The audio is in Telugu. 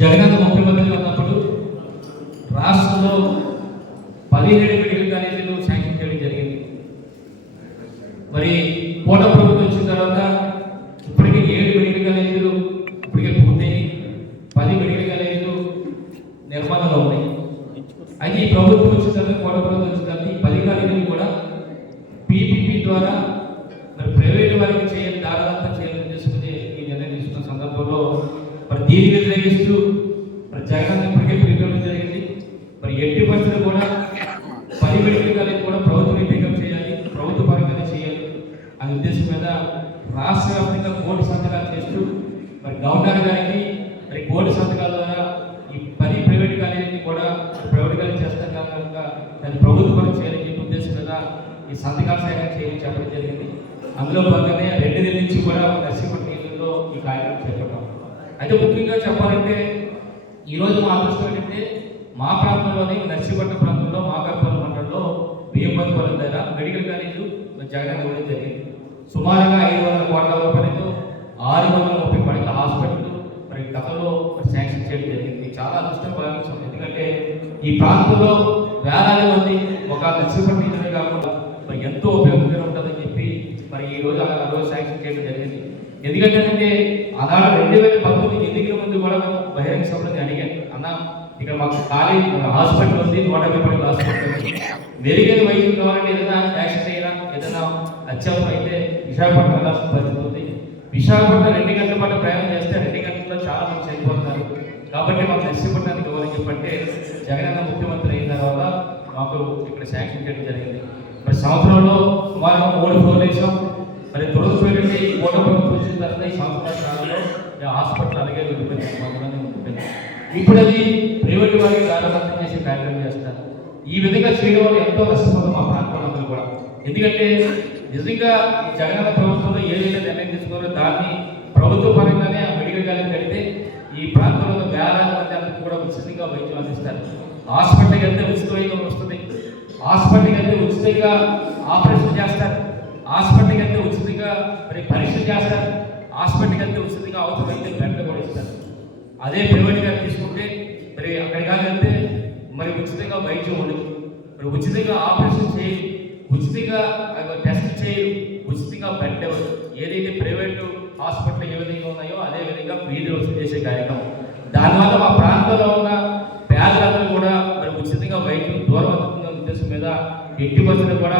జగనన్న ముఖ్యమంత్రి ఉన్నప్పుడు రాష్ట్రంలో పదిహేడు మెడికల్ కాలేజీలు శాంక్షన్ చేయడం జరిగింది. మరి కోట ప్రభుత్వం వచ్చిన తర్వాత ఇప్పటికే ఏడు మెడికల్ కాలేజీలు ఇప్పటికే పూర్తయి పది మెడికల్ కాలేజీలు నిర్మాణంలో ఉన్నాయి. అయితే ఈ ప్రభుత్వం వచ్చిన తర్వాత కోట ప్రభుత్వం వచ్చిన తర్వాత ఈ పది కాలేజీలు కూడా పీపీపీ ద్వారా మరి ప్రైవేట్ వారికి దీన్ని వ్యతిరేకిస్తూ మరి జగన్ ఇప్పటికే పిలిపించడం జరిగింది. మరి ఎట్టి పరిస్థితులు కూడా పది మెడికల్ కాలేజ్ కూడా ప్రభుత్వమే పికప్ చేయాలి ప్రభుత్వ పరంగానే చేయాలి అనే ఉద్దేశం మీద రాష్ట్ర వ్యాప్తంగా కోటి సంతకాలు చేస్తూ మరి గవర్నర్ గారికి మరి కోటి సంతకాల ద్వారా ఈ పది ప్రైవేట్ కాలేజీని కూడా ప్రైవేట్ కాలేజ్ చేస్తాం కనుక దాన్ని ప్రభుత్వ పరం చేయాలని చెప్పి ఉద్దేశం మీద ఈ సంతకాల సేకరణ చేయని చెప్పడం జరిగింది. అందులో భాగంగానే రెండు నెలల నుంచి కూడా నర్సీపట్నంలో ఈ కార్యక్రమం చేపట్టాం అయితే ముఖ్యంగా చెప్పాలంటే ఈరోజు మా అదృష్టం ఏంటంటే మా ప్రాంతంలోని నర్సీపట్నం ప్రాంతంలో మాకర్పల్లి మండలంలో బియ్యంపల్లిపల్లి దగ్గర మెడికల్ కాలేజ్ జగన్ ఇవ్వడం జరిగింది. సుమారుగా ఐదు వందల కోట్ల రూపాయలతో ఆరు వందల ముప్పై పడకల హాస్పిటల్ మరి గతంలో శాంక్షన్ చేయడం జరిగింది. చాలా అదృష్టం భావించాం ఎందుకంటే ఈ ప్రాంతంలో వేలాది మంది ఒక నర్సీపట్నం కాకుండా మరి ఎంతో ఉపయోగకరంగా ఉంటుందని చెప్పి మరి ఈ రోజు ఆ రోజు శాంక్షన్ చేయడం జరిగింది. ఎందుకంటే ఆనాడు రెండు వేల పంతొమ్మిది ఎన్నికల ముందు కూడా మేము బహిరంగ సభలో అడిగాను అన్న ఇక్కడ మాకు ఖాళీ హాస్పిటల్ ఉంది నూట ముప్పై హాస్పిటల్ ఉంది. మెరుగైన వైద్యం కావాలంటే ఏదైనా యాక్సిడెంట్ అయినా ఏదైనా అత్యవసరం అయితే విశాఖపట్నం వెళ్ళాల్సిన పరిస్థితి ఉంది. విశాఖపట్నం రెండు గంటల పాటు ప్రయాణం చేస్తే రెండు గంటల్లో చాలా మంది చనిపోతున్నారు. కాబట్టి మాకు నష్టపడడానికి ఇవ్వాలని చెప్పంటే జగనన్న ముఖ్యమంత్రి అయిన తర్వాత మాకు ఇక్కడ శాంక్షన్ చేయడం జరిగింది. మరి సంవత్సరంలో సుమారు మూడు ఫ్లోర్లు లక్షలు మరి ప్రభుత్వం ఈ కోట ప్రభుత్వం వచ్చిన తర్వాత ఈ సంవత్సరాల కాలంలో హాస్పిటల్ అలాగే ఉండిపోయింది మామూలుగానే ఉండిపోయింది. ఇప్పుడు అది ప్రైవేట్ వారికి దాదాపు చేసే కార్యక్రమం చేస్తారు ఈ విధంగా చేయడం వల్ల ఎంతో నష్టపోతుంది మా ప్రాంతంలో కూడా. ఎందుకంటే నిజంగా ఈ జగన్ ప్రభుత్వంలో ఏదైతే నిర్ణయం తీసుకున్నారో దాన్ని ప్రభుత్వ పరంగానే ఆ మెడికల్ కాలేజ్ కడితే ఈ ప్రాంతంలో వేలాది మంది అందరికీ కూడా ఉచితంగా వైద్యం అందిస్తారు. హాస్పిటల్కి వెళ్తే ఉచిత వైద్యం వస్తుంది. హాస్పిటల్కి వెళ్తే ఉచితంగా ఆపరేషన్ చేస్తారు. హాస్పిటల్కి వెళ్తే ఉచితంగా మరి పరీక్షలు చేస్తారు. హాస్పిటల్కి వెళ్తే ఉచితంగా అవసరం అయితే బెడ్ కూడా ఇస్తారు. అదే ప్రైవేట్ గారు తీసుకుంటే మరి అక్కడికి వెళ్తే మరి ఉచితంగా వైద్యం ఉండదు. మరి ఉచితంగా ఆపరేషన్ చేయరు. ఉచితంగా టెస్ట్ చేయరు. ఉచితంగా బెడ్ ఇవ్వరు ఏదైతే ప్రైవేట్ హాస్పిటల్ ఏ విధంగా ఉన్నాయో అదే విధంగా ఫీజు వసూలు చేసే కార్యక్రమం. దానివల్ల మా ప్రాంతంలో ఉన్న పేదలందరూ కూడా మరి ఉచితంగా వైద్యం దూరవంతంగా ఉద్దేశం మీద ఎట్టి బస్సులు కూడా